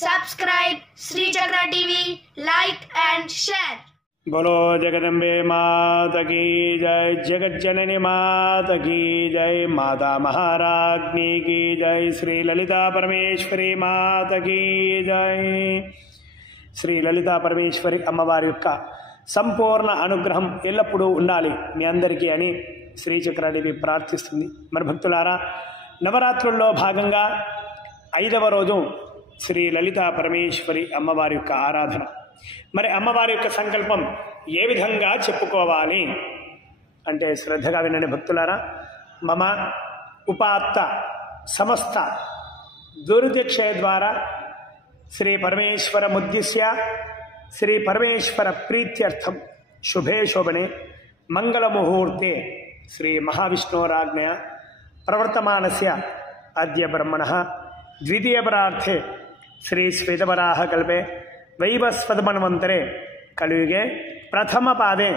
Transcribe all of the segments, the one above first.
Subscribe Sri Chakra TV, like and share. बोलो जगदम्बे माता की जय, जगत जननी माता की जय, माता महाराज्ञी की जय, श्री ललिता परमेश्वरी माता की जय। శ్రీ లలితా పరమేశ్వరి అమ్మవారి యొక్క సంపూర్ణ అనుగ్రహం ఎల్లప్పుడూ ఉండాలి మీ అందరికీ అని శ్రీచక్రాదేవి ప్రార్థిస్తుంది। మరి భక్తులారా, నవరాత్రుల్లో భాగంగా 5వ రోజు శ్రీ లలితా పరమేశ్వరి అమ్మవారి యొక్క ఆరాధన। మరి అమ్మవారి యొక్క సంకల్పం ఏ విధంగా చెప్పుకోవాలి అంటే శ్రద్ధగా వినండి భక్తులారా। మమ ఉపాత్త సమస్త దుర్దక్షయ ద్వారా శ్రీ పరమేశ్వర ముద్దిశ్య శ్రీ పరమేశ్వర ప్రీత్యర్థం శుభే శోభనే మంగళ ముహూర్తే శ్రీ మహావిష్ణోరాజ్ఞయ ప్రవర్తమానస్య అద్య బ్రహ్మణః ద్వితీయపరార్థే శ్రీ శ్వేతవరాహ కల్పే వైవస్వతమన్వంతరే కలియుగే ప్రథమపాదే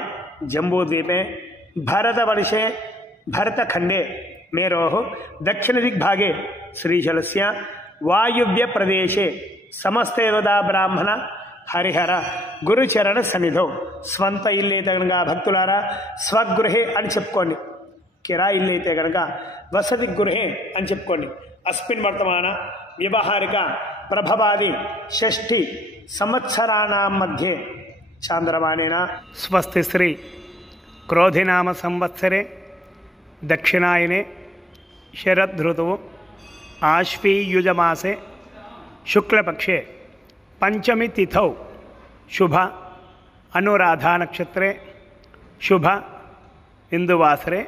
జంబూద్వీపే భరతవర్షే భరతఖండే మేరోః దక్షిణదిగ్భాగే శ్రీశైలస్య వాయువ్య ప్రదేశే సమస్తేవదా బ్రాహ్మణ హరిహర గురుచరణ సన్నిధౌ। స్వంత ఇల్లు అయితే కనుక భక్తులారా స్వగృహే అని చెప్పుకోండి, కిరా ఇల్లు అయితే కనుక వసతి గృహే అని చెప్పుకోండి। అస్మిన్ వర్తమాన వ్యవహారిక ప్రభవాది షష్ఠి సంవత్సరాణం మధ్యే చాంద్రమానేన స్వస్తి శ్రీ క్రోధినామ సంవత్సరే దక్షిణాయనే శరదృతువు ఆశ్వీయుజమాసే శుక్లపక్షే పంచమి తిథౌ శుభ అనురాధా నక్షత్రే శుభ ఇందువాసరే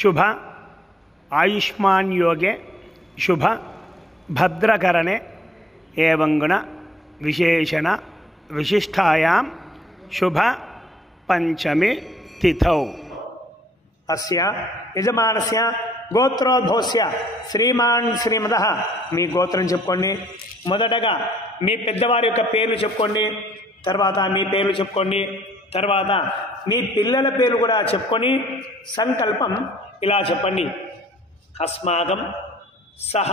శుభ ఆయుష్మాన్ యోగే శుభ భద్రకరణే ఏవం గుణ విశేషణ విశిష్టాయాం శుభ పంచమి తిథౌ। అస్య యజమానస్య గోత్రోద్భవస్య శ్రీమాన్ శ్రీమదః మీ గోత్రం చెప్పుకోండి। మొదటగా మీ పెద్దవారి యొక్క పేర్లు చెప్పుకోండి, తర్వాత మీ పేర్లు చెప్పుకోండి, తర్వాత మీ పిల్లల పేర్లు కూడా చెప్పుకొని సంకల్పం ఇలా చెప్పండి। అస్మాకం సహ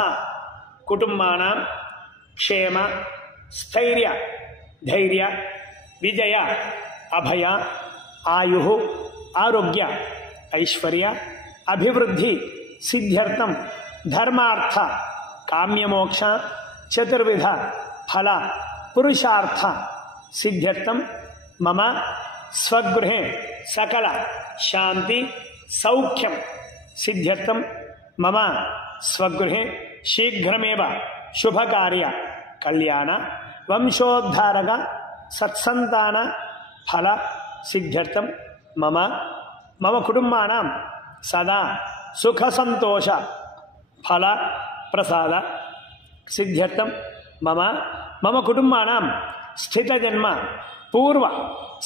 కుటుంబానాం క్షేమ స్థైర్య ధైర్య విజయ అభయ ఆయు ఆరోగ్య ఐశ్వర్య అభివృద్ధి సిద్ధ్యర్థం ధర్మార్థ కామ్యమోక్ష చతుర్విధ ఫల పురుషార్థ సిద్ధ్యర్థం మమ స్వగృహే సకల శాంతి సౌఖ్యం సిద్ధ్యర్థం మమ స్వగృహే శీఘ్రమేవ శుభకార్య కళ్యాణ వంశోద్ధారక సత్సంతాన ఫల సిద్ధ్యర్థం మమ మమ కుటుంబానాం సదా సుఖ సంతోష ఫల ప్రసాద సిద్ధ్యర్థం మమ మమ కుటుంబానాం స్థితజన్మ పూర్వ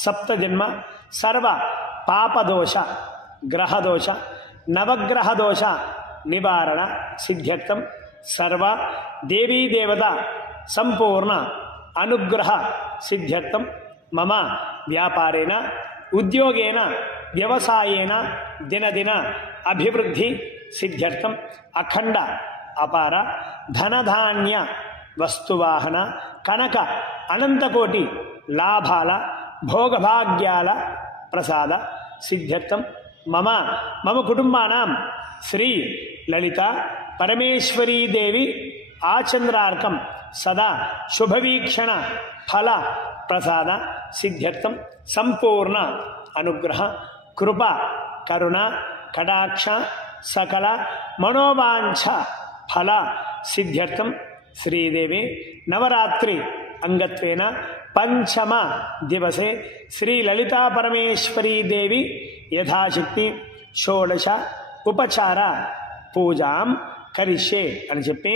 సప్తజన్మ సర్వ పాపదోష గ్రహదోష నవగ్రహదోష నివారణ సిద్ధ్యర్థం సర్వ దేవీదేవత సంపూర్ణ అనుగ్రహ సిద్ధ్యర్థం మమ వ్యాపారేణ ఉద్యోగేన వ్యవసాయేన దినదిన అభివృద్ధి సిద్ధ్యర్థం అఖండ అపార ధనధాన్య వస్తువాహన కనక అనంతకోటి లాభాల భోగభాగ్యాల ప్రసాద సిద్ధ్యర్థం మమ మమ కుటుంబానాం శ్రీ లలిత పరమేశ్వరీదేవి ఆచంద్రార్కం సదా శుభవీక్షణ ఫల ప్రసాద సిద్ధ్యర్థం సంపూర్ణ అనుగ్రహ కృప కరుణ కటాక్ష సకల మనోవాంఛ ఫల సిద్ధ్యర్థం శ్రీదేవి నవరాత్రి అంగత్వేన పంచమ దివసే శ్రీ లలితా పరమేశ్వరీ దేవి యథాశక్తి షోడశ ఉపచార పూజాం కరిష్యే అని చెప్పి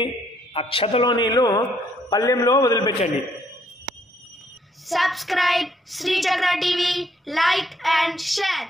అక్షతలో నీళ్ళు పల్లెంలో వదిలిపెట్టండి। Subscribe Sri Chakra TV, like and share.